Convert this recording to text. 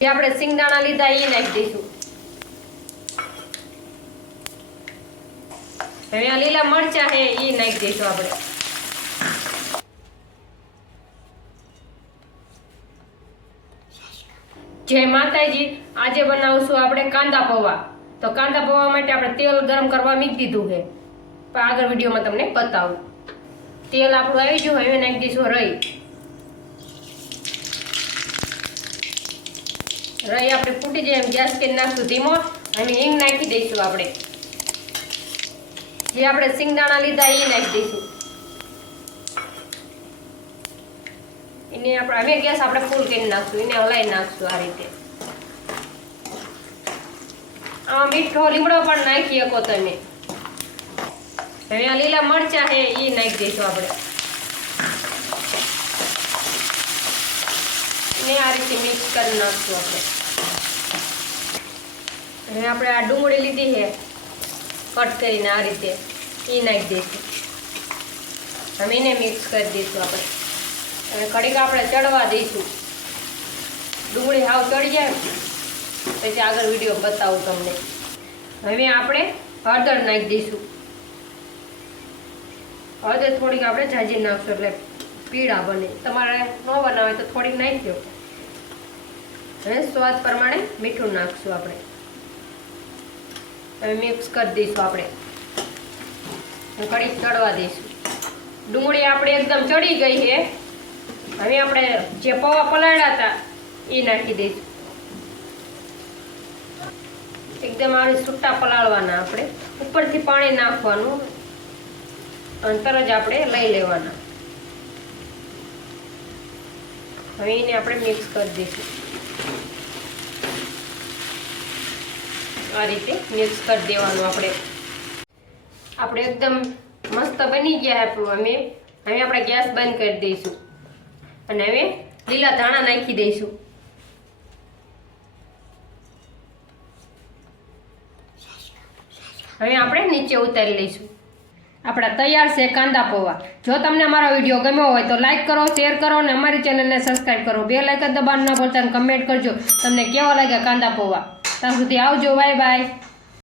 જે આપણે સિંગદાણા લીધા એ નાખી દઈશું। હવે આ લીલા મરચા છે એ નાખી દઈશું આપણે। जय माताजी। आज बनावशुं आपणे कांदा पौवा। तो कांदा पौवा माटे आपणे तेल गरम करवा मूकी दीधुं है, पण आगळ विडियोमां तमने बतावुं। तेल आपणुं आवी गयुं, हवे नाखी दईशुं रई। रई आपणे फूटी जाय एम गैस के नाखशुं धीमो अने हींग नाखी दईशुं आपणे। जे आपणे सिंगदाणा लीधा ए नाखी दईशुं। इने આપણે હવે ગેસ આપણે ફૂલ કરી નાખશું, એને હલાઈ નાખશું આ રીતે। આ મીઠો લીમડો પણ નાખી શકો તમે। હવે આ લીલા મરચા છે એ નાખી દઈશું આપણે। એને આ રીતે મિક્સ કરી નાખશું આપણે। હવે આપણે આ ડુંગળી લીધી છે કટ કરીને આ રીતે એ નાખી દઈશું। હવે એને મિક્સ કરી દઈશું આપણે। कड़ीक आपणे चढ़वा दईशुं। डूंगળી हाव चढ़ी जाए पछी आगळ विडियो बतावुं तमने। हवे आपणे हळदर नाखी दईशुं। हळदर थोड़ीक आपणे झाजी नाखशुं એટલે पीळा बने। तमारे न बनावे तो थोड़ीक नाखी दो। हवे स्वाद प्रमाणे मीठुं नाखशुं आपणे। हवे मिक्स करी दईशुं आपणे। कड़ीक चढ़वा दईशुं। डूंगળી आपणे एकदम चढ़ी गई है। હવે આપણે જે પૌવા પલાળ્યા હતા એ નાખી દઈશું। એકદમ આ છૂટા પલાળવાના આપણે, ઉપરથી પાણી નાખવાનું અને તરત જ આપણે લઈ લેવાના। હવે એને આપણે મિક્સ કરી દઈશું। આ રીતે મિક્સ કરી દેવાનું આપણે। આપણે એકદમ મસ્ત બની ગયા આપણું। હવે આપણે ગેસ બંધ કરી દઈશું અને હવે લીલા ધાણા નાખી દઈશું। હવે આપણે નીચે ઉતારી લઈશું। આપણા તૈયાર છે કાંદા પૌવા। જો તમને અમારો વિડીયો ગમ્યો હોય તો લાઈક કરો, શેર કરો અને અમારી ચેનલને સબસ્ક્રાઇબ કરો। બેલ આઇકન દબાવવાનું ન ભૂલતા અને કમેન્ટ કરજો તમને કેવા લાગ્યા કાંદા પૌવા। ત્યાં સુધી આવજો, બાય બાય।